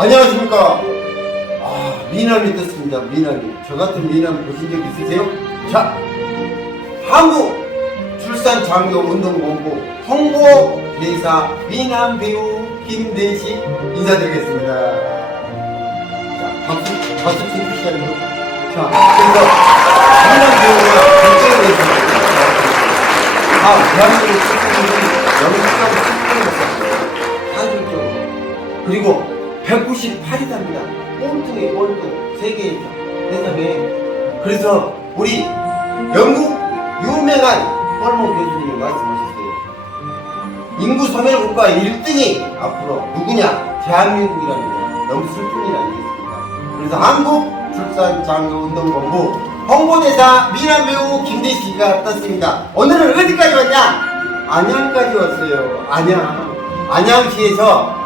안녕하십니까. 미남이 떴습니다. 미남이. 저 같은 미남 보신 적 있으세요? 자, 한국출산장려운동본부 홍보대사 미남배우 김대식 인사드리겠습니다. 자, 박수 쳐주시자고요. 자, 그래서 미남배우가 결정을 했습니다. 대한민국 출산들이 영국하고 출산을 했었어요. 사실적으로. 그리고 198이답니다. 꼴등에 꼴등. 세계에서. 세상에. 그래서 우리 영국 유명한 헐몬 교수님이 말씀하셨어요. 인구 소멸국가 1등이 앞으로 누구냐? 대한민국이라는 거. 너무 슬픈 일 아니겠습니까? 그래서 한국출산장려운동본부 홍보대사 미남배우 김대식이가 떴습니다. 오늘은 어디까지 왔냐? 안양까지 왔어요. 안양시에서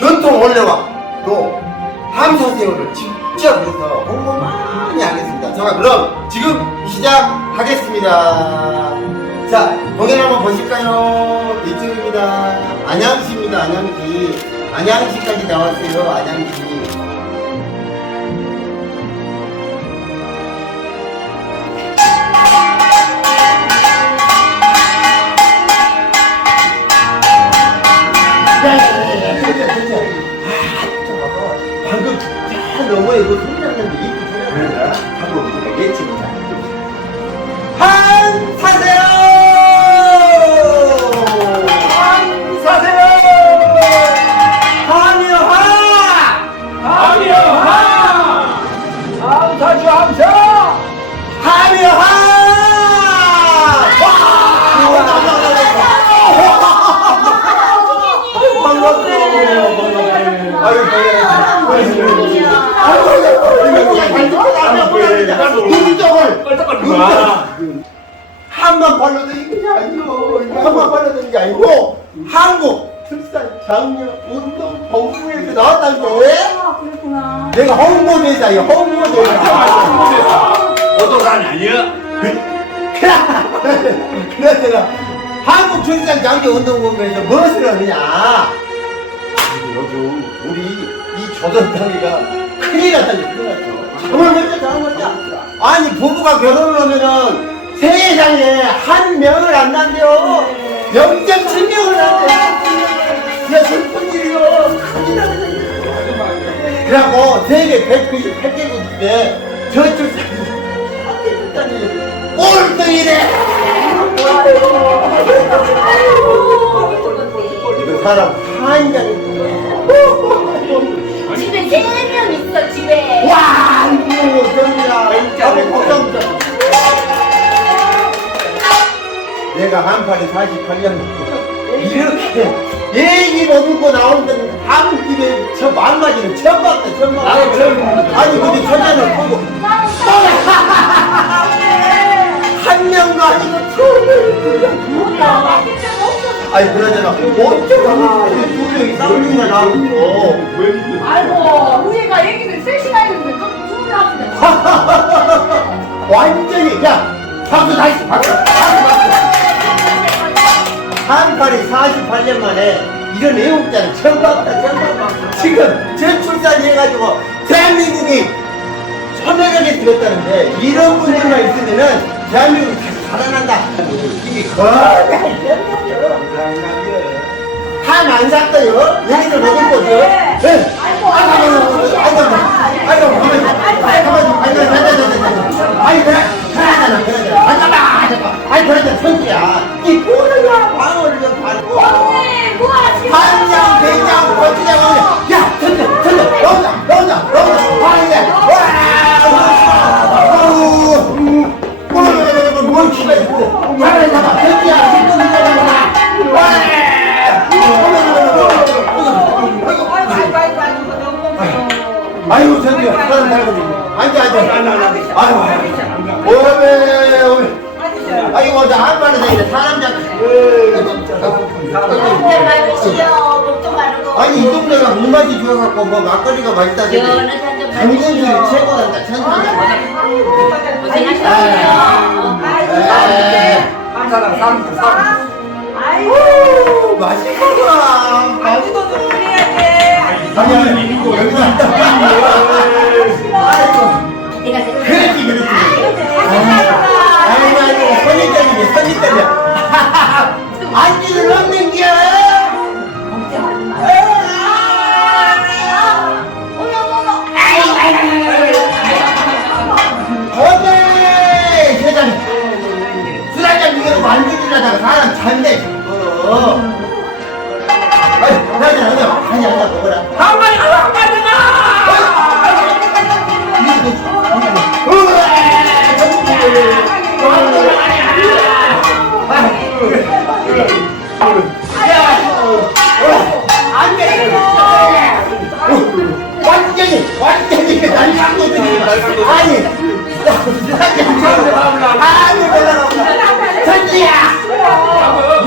전통 원래와 또 함사새우를 직접 해서 홍보 많이 하겠습니다. 자, 그럼 지금 시작하겠습니다. 자, 공연 한번 보실까요? 이쪽입니다. 안양시입니다. 안양시까지 나왔어요. 안양시. 방금 잘 넘어에 이거 소리 났는데 이쁜 소리 났는데 하고 우리가 예측이다. 한사세요! 한사세요! 함여하! 함여하! 함사주 함사! 함여하! 한번 발라드는 게 아니고 한번 발라드는 게 아니고 한국 출산장려운동본부에서 나왔다는 거. 그렇구나. 내가 홍보대사야. 홍보대사. 보도관이 아니야? 그래서 한국 출산장려운동본부에서 무엇을 하느냐? 요즘 우리 이 조선 땅이가 큰일 났다니. 큰일 났죠. 정말 멋져. 아니 부부가 결혼을 하면은 세상에 한 명을 안 난대요. 0.7명을 난대. 진짜 슬픈 일이요. 큰일 나는 일이요. 그래갖고 세계 198개국인데 저출산이 꼴등이래. 이거 사람 한장이 집에 3명 있어, 집에. 와, 이거 정이야. 내가 한팔에 48년 이렇게 얘기 머물고 나온다는 한국집에 저 만마지는 처음 봤다. 아니 근데 저자는 보고 한 명도 아니고 처음에 아니 그러잖아. 어쩌다 두 명이 쌍둥이가 나오고 아이고, 우리가 얘기를 3시간 했는데 또 충분하는데. 완전히 야 박수 다시 박수. 한팔이 48년 만에 이런 애국자는 처음 봤다. 지금 저출산해가지고 대한민국이 소멸하게 되었다는데 이런 분들만 있으면은 대한민국이 다시 살아난다. 이게 한안 샀어요. 여기서 먹을 거죠. 그러잖아 선지야. 이 보느냐 방어를 좀 밟고 간장 된장 고추장 야 선지 넣자 뭘 기가 있어. 잘해 잡아 선지야. 아이고 선지야 사람 살거든. 앉아 아이고 아이고 나 한마디 되는데 사람 잡고 아니 이 동네가 물맛이 좋아갖고 뭐 막걸리가 맛있다는데 당근술이 최고란다. 천천히 고생하셨어요. 아이고 맛있구나. 아이고, 또 해야 돼. 아니 여기서 그렇지 그렇지. 아이고 선입견이네 선입견이야. 안지를 없는 겨. 어제 세상에 술 한잔 이거 만들려다가 사람 잔대. 아니 한잔 먹어라. 한 마리 가라 한 마리 가. 완전히 날강도들이 아니 천지야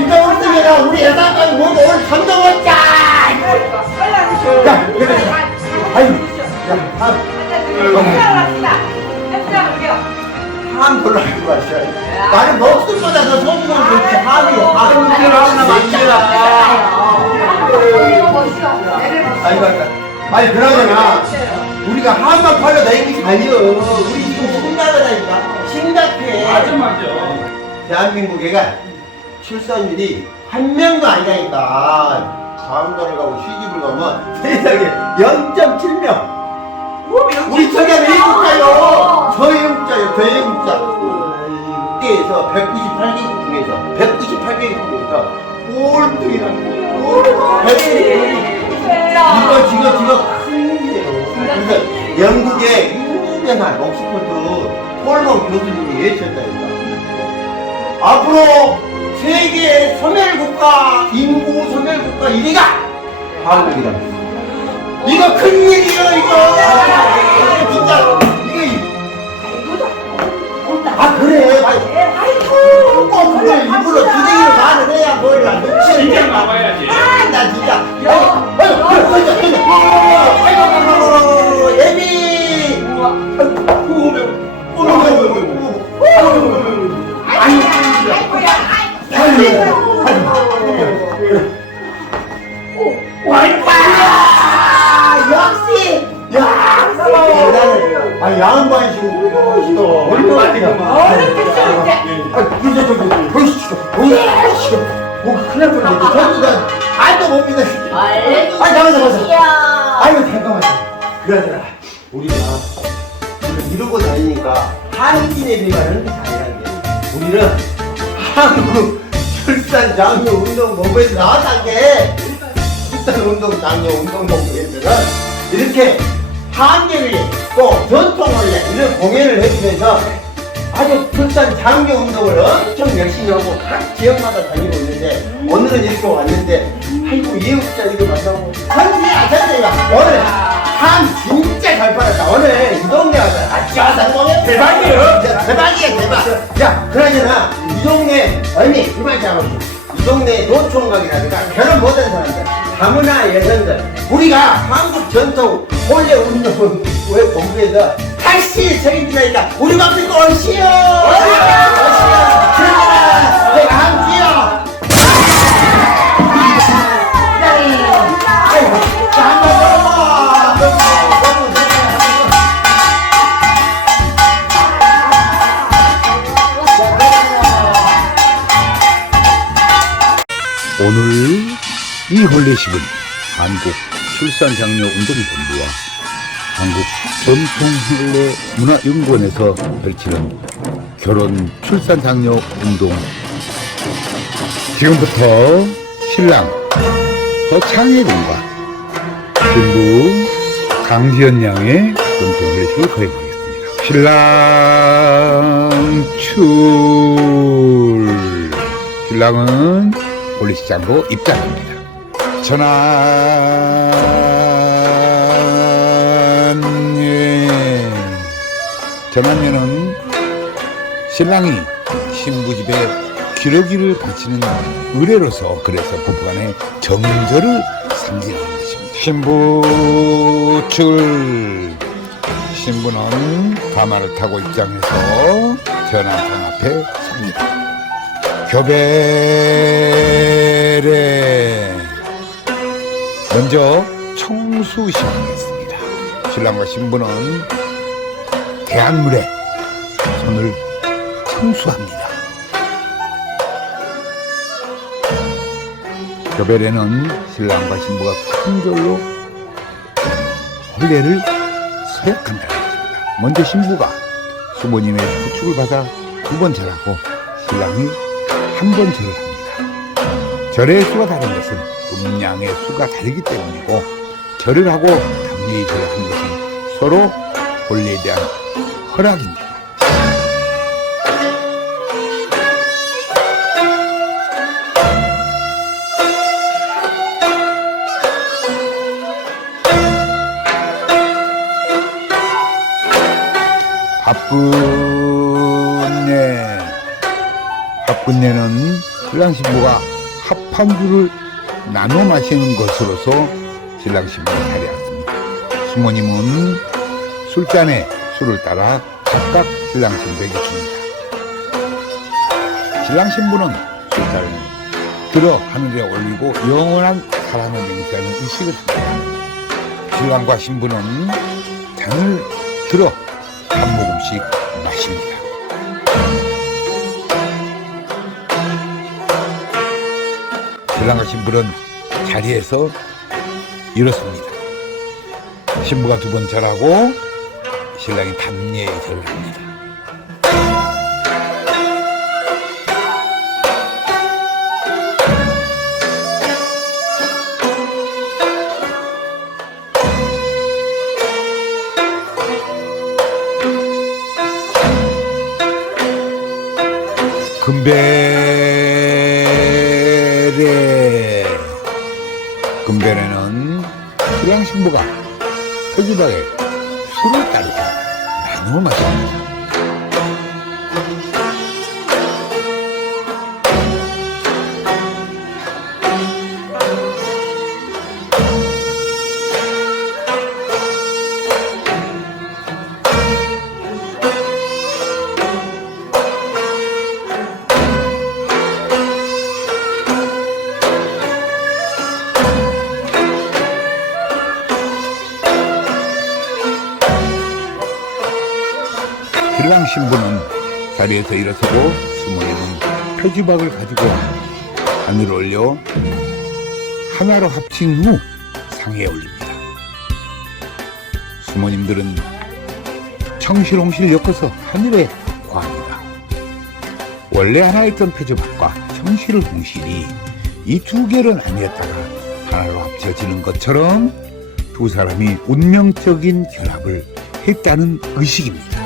이거 없으면 우리 여자까지 모두 오늘 잠도 못 자. 야 그래 아유 함 별로 안 좋아하셔. 나는 목숨보다 더 좋은 건 그렇지 함이요. 아니 그러잖아 우리가 함만 팔려다 이게 아니여. 우리 지금 심각하다니까. 심각해. 맞아. 대한민국에가 출산율이 한 명도 아니라니까. 강원도를 가고 시집을 가면 세상에 0.7명. 우리 저기 외국자요. 저 외국자요. 저 외국자. 세계에서 198개국 중에서 198개국 중에서 꼴등이라고. 이거 지금 큰 일이에요. 그래서 영국의 유명한 옥스퍼드 톨먼 교수님이 예측했다니까. 앞으로 세계 소멸국가, 인구 소멸국가 1위가 한국이다. 이거 큰일이에요 이거. 진짜 이거 아 그래. 아이고 꼭 그걸 일부러 주댕이로 말을 해야 뭘 미치는 진짜 나와야지. 나 진짜. 아이고 예비. 역시 대단해. 아 양반이시고 훌륭하시다. 큰일 날 뻔했네. 저기가 알도 못 믿어. 잠깐만. 아이고 잠깐만. 그러더라. 우리가 이러고 다니니까 한인의 비만은 잘하는 게 우리는 한국 출산 장려 운동 본부에서 나왔단 게 출산 운동 장려 운동 본부에서는 이렇게 한계를 또 전통을 이런 공연을 해주면서 아주 출산 장려 운동을 엄청 열심히 하고 각 지역마다 다니고 있는데 오늘은 이렇게 왔는데 아이고 예육자 이거 만나고 천지야 오늘 참 진짜 잘 팔았다. 오늘 이 동네 와서 아싸 대박이에요. 대박. 야 그러잖아 이 동네 언니 이말 잘하고 이 동네 노총각이라든가 결혼 못한 사람들 다문화 여성들 우리가 한국 전통 혼례 운동 왜 본부에서 다시 책임지니까 우리 박수 오시오. 그러잖아 내가 함께요. 오늘 이 혼례식은 한국 출산장려운동본부와 한국 전통혼례문화연구원에서 펼치는 결혼 출산장려운동. 지금부터 신랑 허창혜군과 신부 강지연 양의 전통혼례식을 거행하겠습니다. 신랑은 혼례식장으로 입장합니다. 전환례는 신랑이 신부 집에 기러기를 바치는 의례로서 그래서 부부간의 정절을 상징하는 것입니다. 신부 측을 신부는 가마를 타고 입장해서 전환상 앞에 섭니다. 교배래 먼저 청수 시간이었습니다. 신랑과 신부는 대한물에 손을 청수합니다. 교별에는 신랑과 신부가 큰 절로 혼례를 서약한다는 것입니다. 먼저 신부가 수모님의 부축을 받아 2번 절하고 신랑이 1번 절을 합니다. 절의 수가 다른 것은 음양의 수가 다르기 때문이고, 절을 하고 담례의 절을 하는 것은 서로 혼례에 대한 허락입니다. 합군례는 신랑 신부가 합판주를 나눠 마시는 것으로서 신랑 신부가 자리했습니다. 수모님은 술잔에 술을 따라 각각 신랑 신부에게 줍니다. 신랑 신부는 술잔을 들어 하늘에 올리고 영원한 사랑을 맹세하는 의식을 합니다. 신랑과 신부는 잔을 들어 한 모금씩 마십니다. 신랑과 신부는 자리에서 일어섭니다. 신부가 2번 절하고 신랑이 담례의 절을 합니다. 금배래는 신랑 신부가 표지박에 술을 따르고 나누어 마십니다. 신랑 신부는 자리에서 일어서고 수모님은 표지박을 가지고 하늘을 올려 하나로 합친 후 상에 올립니다. 수모님들은 청실홍실 엮어서 하늘에 구합니다. 원래 하나 있던 표지박과 청실홍실이 이 2개로 나뉘었다가 하나로 합쳐지는 것처럼 2 사람이 운명적인 결합을 했다는 의식입니다.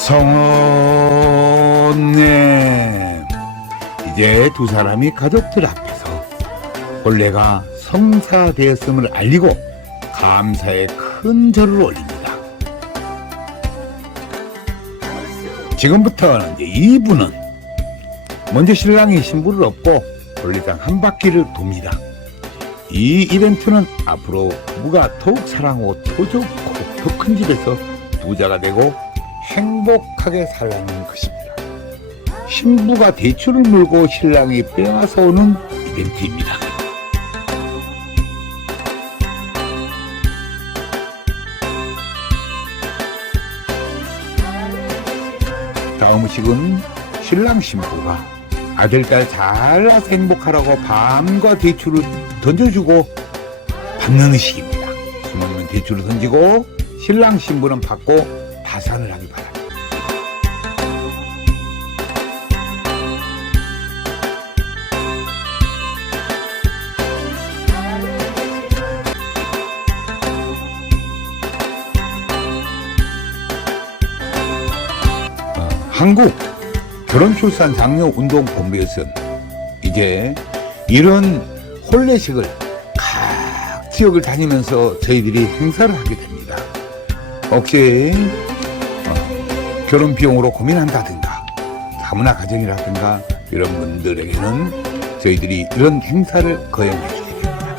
성언네, 이제 2 사람이 가족들 앞에서 혼례가 성사되었음을 알리고 감사의 큰 절을 올립니다. 지금부터는 이제 2부는 먼저 신랑이 신부를 업고 혼례장 한 바퀴를 돕니다. 이 이벤트는 앞으로 부부가 더욱 사랑하고 더 좋고 더 큰 집에서 부자가 되고 행복하게 살라는 것입니다. 신부가 대추를 물고 신랑이 빼앗아 오는 이벤트입니다. 다음 의식은 신랑 신부가 아들, 딸 잘 낳아서 행복하라고 밤과 대추를 던져주고 받는 의식입니다. 수모님은 대추를 던지고 신랑 신부는 받고 파산을 하기 바랍니다. 한국 결혼출산장려운동본부에서는 이제 이런 혼례식을 각 지역을 다니면서 저희들이 행사를 하게 됩니다. 혹시 결혼 비용으로 고민한다든가 다문화 가정이라든가 이런 분들에게는 저희들이 이런 행사를 거행해 주게 됩니다.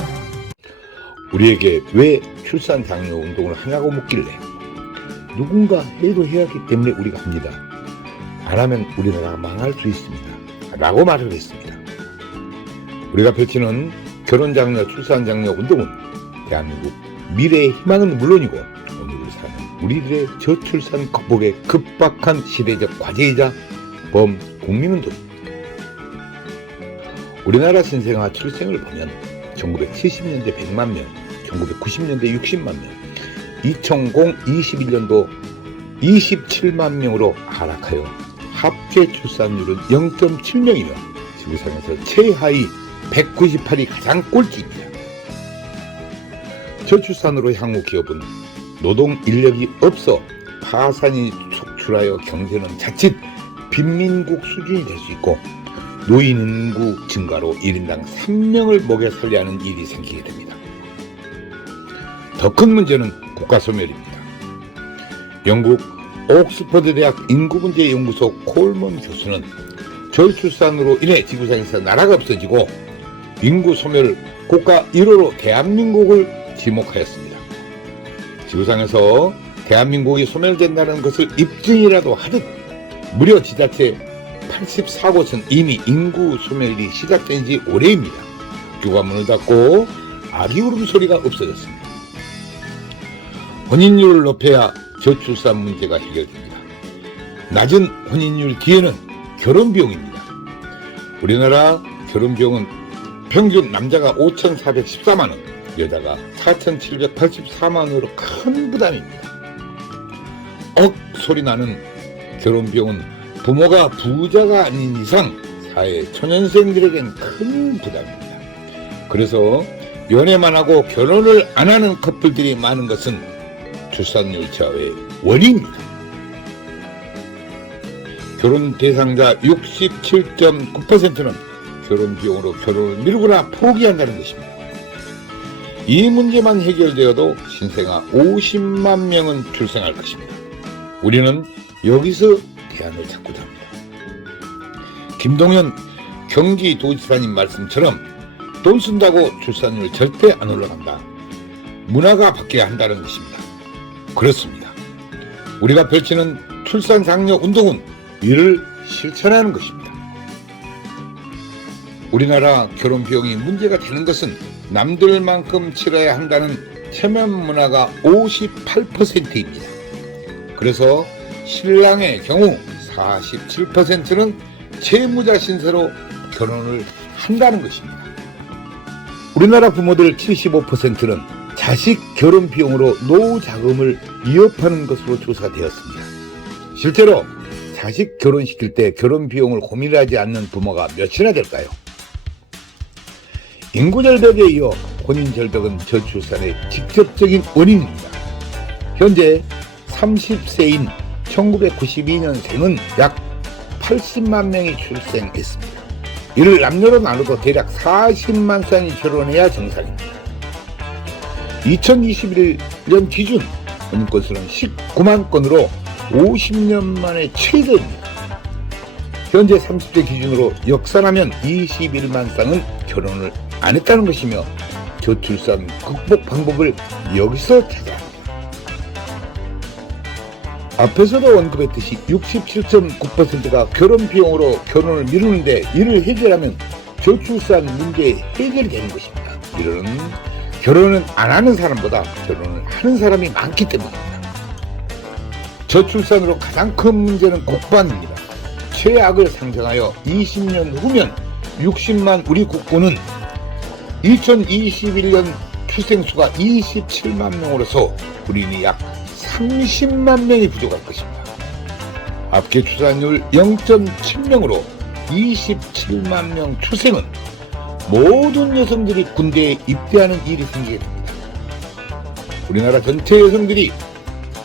우리에게 왜 출산장려 운동을 하냐고 묻길래 누군가 해도 해야 하기 때문에 우리가 합니다. 안 하면 우리나라가 망할 수 있습니다. 라고 말을 했습니다. 우리가 펼치는 결혼장려, 출산장려 운동은 대한민국 미래의 희망은 물론이고 오늘 사는 우리들의 저출산 극복에 급박한 시대적 과제이자 범국민운동. 우리나라 신생아 출생을 보면 1970년대 100만 명, 1990년대 60만 명, 2021년도 27만 명으로 하락하여 합계 출산율은 0.7명이며 지구상에서 최하위 198이 가장 꼴찌입니다. 저출산으로 향후 기업은 노동 인력이 없어 파산이 속출하여 경제는 자칫 빈민국 수준이 될 수 있고 노인 인구 증가로 1인당 3명을 먹여 살려야 하는 일이 생기게 됩니다. 더 큰 문제는 국가소멸입니다. 영국 옥스퍼드 대학 인구문제연구소 콜먼 교수는 저출산으로 인해 지구상에서 나라가 없어지고 인구소멸 국가 1호로 대한민국을 지목하였습니다. 지구상에서 대한민국이 소멸된다는 것을 입증이라도 하듯 무려 지자체 84곳은 이미 인구 소멸이 시작된 지 오래입니다. 학교가 문을 닫고 아기 울음소리가 없어졌습니다. 혼인율을 높여야 저출산 문제가 해결됩니다. 낮은 혼인율 뒤에는 결혼비용입니다. 우리나라 결혼비용은 평균 남자가 5,414만원, 여자가 4,784만원으로 큰 부담입니다. 소리 나는 결혼비용은 부모가 부자가 아닌 이상 사회 초년생들에겐 큰 부담입니다. 그래서 연애만 하고 결혼을 안 하는 커플들이 많은 것은 출산율 저하의 원인입니다. 결혼 대상자 67.9%는 결혼 비용으로 결혼을 미루거나 포기한다는 것입니다. 이 문제만 해결되어도 신생아 50만 명은 출생할 것입니다. 우리는 여기서 대안을 찾고자 합니다. 김동연 경기도지사님 말씀처럼 돈 쓴다고 출산율 절대 안 올라간다. 문화가 바뀌어야 한다는 것입니다. 그렇습니다. 우리가 펼치는 출산장려 운동은 이를 실천하는 것입니다. 우리나라 결혼 비용이 문제가 되는 것은 남들만큼 치러야 한다는 체면 문화가 58%입니다. 그래서 신랑의 경우 47%는 채무자 신세로 결혼을 한다는 것입니다. 우리나라 부모들 75%는 자식 결혼 비용으로 노후 자금을 위협하는 것으로 조사되었습니다. 실제로 자식 결혼시킬 때 결혼 비용을 고민하지 않는 부모가 몇이나 될까요? 인구절벽에 이어 혼인절벽은 저출산의 직접적인 원인입니다. 현재 30세인 1992년생은 약 80만 명이 출생했습니다. 이를 남녀로 나누고 대략 40만 쌍이 결혼해야 정상입니다. 2021년 기준 혼인 건수는 19만 건으로 50년 만에 최대입니다. 현재 30대 기준으로 역산하면 21만 쌍은 결혼을 안 했다는 것이며 저출산 극복 방법을 여기서 찾아야 합니다. 앞에서도 언급했듯이 67.9%가 결혼 비용으로 결혼을 미루는데 이를 해결하면 저출산 문제 해결이 되는 것입니다. 이는 결혼은 안 하는 사람보다 결혼을 하는 사람이 많기 때문입니다. 저출산으로 가장 큰 문제는 국반입니다. 최악을 상정하여 20년 후면 60만 우리 국부는 2021년 출생수가 27만 명으로서 우리는 약 30만 명이 부족할 것입니다. 합계 출산율 0.7명으로 27만 명 출생은 모든 여성들이 군대에 입대하는 일이 생기게 됩니다. 우리나라 전체 여성들이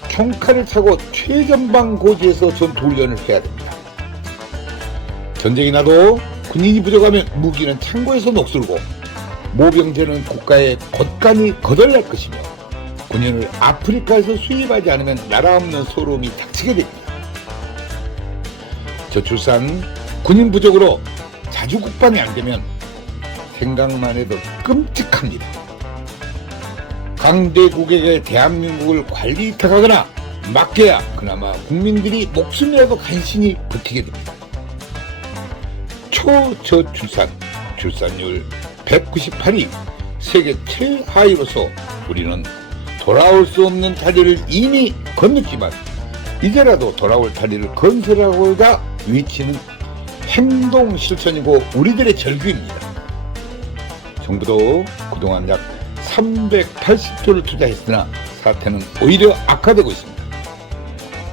총칼을 차고 최전방 고지에서 전투훈련을 해야 됩니다. 전쟁이 나도 군인이 부족하면 무기는 창고에서 녹슬고 모병제는 국가에 곳간이 거덜날 것이며 군인을 아프리카에서 수입하지 않으면 나라 없는 소름이 닥치게 됩니다. 저출산, 군인 부족으로 자주 국방이 안 되면 생각만 해도 끔찍합니다. 강대국에게 대한민국을 관리 위탁하거나 맡겨야 그나마 국민들이 목숨이라도 간신히 버티게 됩니다. 초저출산, 출산율 198이 세계 최하위로서 우리는 돌아올 수 없는 다리를 이미 건넜지만 이제라도 돌아올 다리를 건설하고자 외치는 행동 실천이고 우리들의 절규입니다. 정부도 그동안 약 380조를 투자했으나 사태는 오히려 악화되고 있습니다.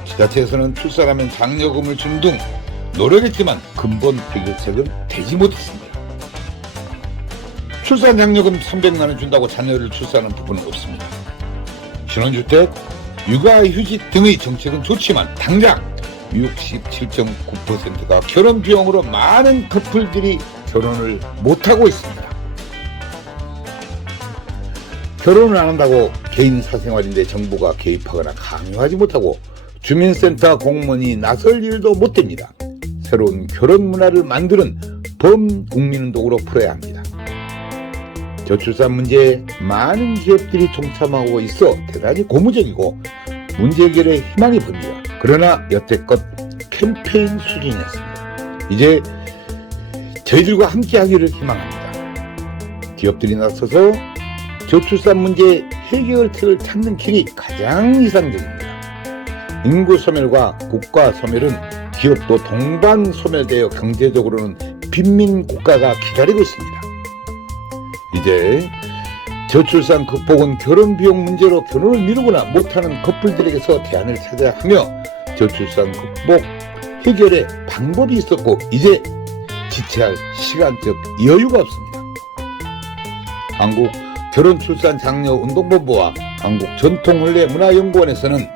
지자체에서는 출산하면 장려금을 주는 등 노력했지만 근본 해결책은 되지 못했습니다. 출산 장려금 300만 원 준다고 자녀를 출산하는 부분은 없습니다. 신혼주택, 육아휴직 등의 정책은 좋지만 당장 67.9%가 결혼 비용으로 많은 커플들이 결혼을 못하고 있습니다. 결혼을 안 한다고 개인 사생활인데 정부가 개입하거나 강요하지 못하고 주민센터 공무원이 나설 일도 못 됩니다. 새로운 결혼 문화를 만드는 범국민운동으로 풀어야 합니다. 저출산 문제에 많은 기업들이 동참하고 있어 대단히 고무적이고 문제 해결에 희망이 보입니다. 그러나 여태껏 캠페인 수준이었습니다. 이제 저희들과 함께 하기를 희망합니다. 기업들이 나서서 저출산 문제 해결책을 찾는 길이 가장 이상적입니다. 인구 소멸과 국가 소멸은 기업도 동반 소멸되어 경제적으로는 빈민 국가가 기다리고 있습니다. 이제 저출산 극복은 결혼 비용 문제로 결혼을 미루거나 못하는 커플들에게서 대안을 찾아야 하며 저출산 극복 해결의 방법이 있었고 이제 지체할 시간적 여유가 없습니다. 한국 결혼출산장려운동본부와 한국전통혼례문화연구원에서는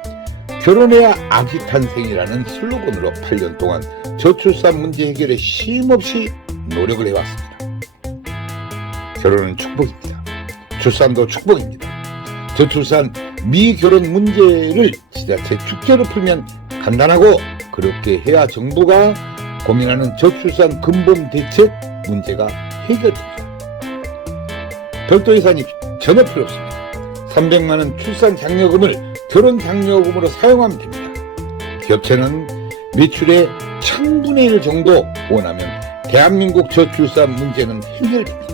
결혼해야 아기 탄생이라는 슬로건으로 8년 동안 저출산 문제 해결에 쉼없이 노력을 해왔습니다. 결혼은 축복입니다. 출산도 축복입니다. 저출산 미결혼 문제를 지자체 축제로 풀면 간단하고 그렇게 해야 정부가 고민하는 저출산 근본 대책 문제가 해결됩니다. 별도 예산이 전혀 필요 없습니다. 300만 원 출산 장려금을 결혼 장려금으로 사용하면 됩니다. 기업체는 매출의 1000분의 1 정도 원하면 대한민국 저출산 문제는 해결됩니다.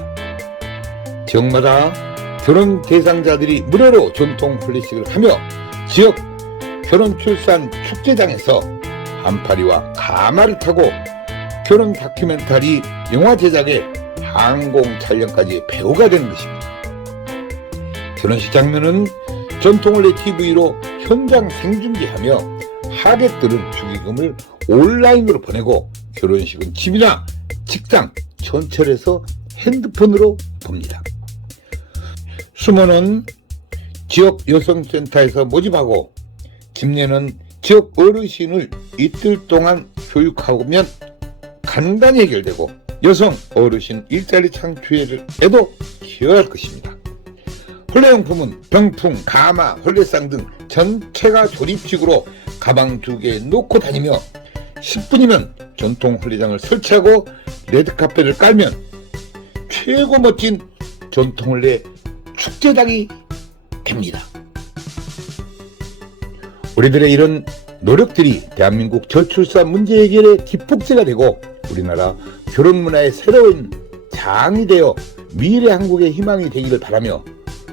지역마다 결혼 대상자들이 무료로 전통 혼례식을 하며 지역 결혼 출산 축제장에서 한파리와 가마를 타고 결혼 다큐멘터리 영화 제작에 항공 촬영까지 배우가 되는 것입니다. 결혼식 장면은 전통혼례 TV로 현장 생중계하며 하객들은 축의금을 온라인으로 보내고 결혼식은 집이나 직장, 전철에서 핸드폰으로 봅니다. 수모는 지역 여성센터에서 모집하고 집례는 지역 어르신을 이틀 동안 교육하면 간단히 해결되고 여성 어르신 일자리 창출에도 기여할 것입니다. 혼례용품은 병풍, 가마, 혼례상 등 전체가 조립식으로 가방 2개 놓고 다니며 10분이면 전통 혼례장을 설치하고 레드카펫을 깔면 최고 멋진 전통 혼례 축제장이 됩니다. 우리들의 이런 노력들이 대한민국 저출산 문제 해결의 기폭제가 되고 우리나라 결혼 문화의 새로운 장이 되어 미래 한국의 희망이 되기를 바라며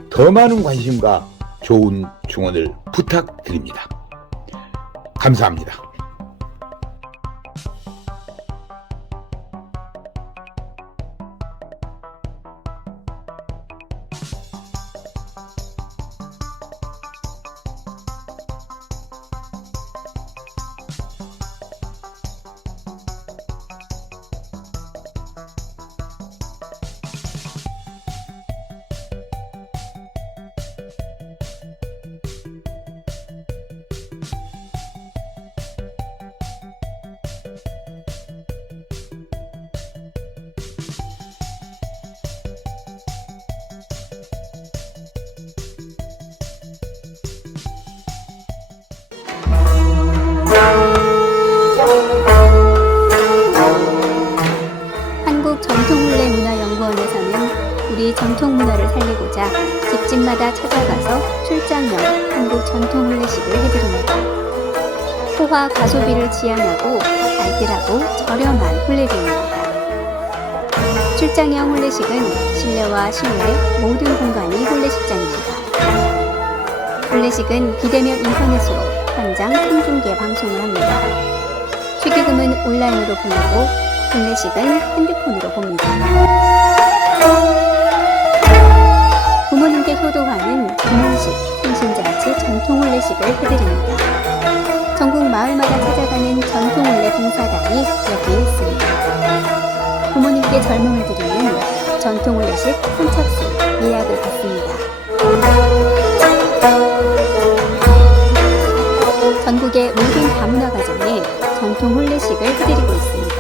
더 많은 관심과 좋은 증언을 부탁드립니다. 감사합니다. 한국전통혼례문화연구원에서는 우리 전통문화를 살리고자 집집마다 찾아가서 출장형 한국 전통혼례식을 해드립니다. 호화 과소비를 지향하고 알뜰하고 저렴한 혼례비입니다. 출장형 혼례식은 실내와 실외 모든 공간이 혼례식장입니다. 혼례식은 비대면 인터넷으로 현장 생중계 방송을 합니다. 축의금은 온라인으로 보내고 혼례식은 핸드폰으로 봅니다. 부모님께 효도하는 부문식, 생신잔치 전통 혼례식을 해드립니다. 전국 마을마다 찾아가는 전통 혼례 봉사단이 여기에 있습니다. 부모님께 젊음을 드리는 전통 혼례식 선착순 예약을 받습니다. 전국의 모든 다문화 가정에 전통 혼례식을 해드리고 있습니다.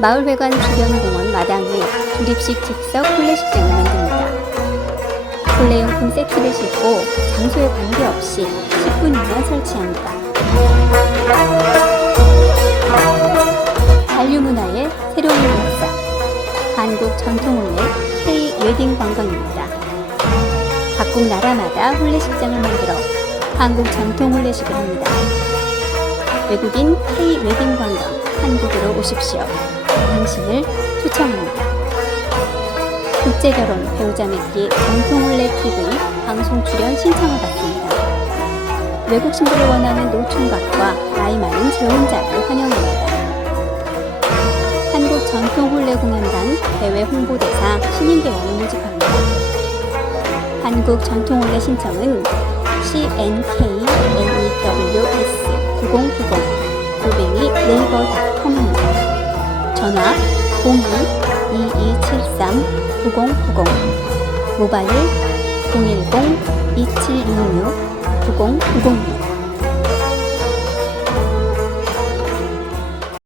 마을회관 주변 공원 마당에 조립식 즉석 혼례식장을 만듭니다. 혼례용품 세트를 싣고 장소에 관계없이 10분이면 설치합니다. 한류문화의 새로운 역사, 한국 전통혼례 K-웨딩 관광입니다. 각국 나라마다 혼례식장을 만들어 한국 전통 혼례식을 합니다. 외국인 K-웨딩 관광 한국으로 오십시오. 당신을 초청합니다. 국제결혼 배우자 맺기 전통혼례 TV 방송 출연 신청을 받습니다. 외국 신부를 원하는 노총각과 나이 많은 재혼자를 환영합니다. 한국 전통혼례 공연단 대외 홍보대사 신인대원을 모집합니다. 한국 전통혼례 신청은 CNKNEWS9090 네이버.com입니다. 전화 02-2273-9090 모바일 010-2766-9090입니다.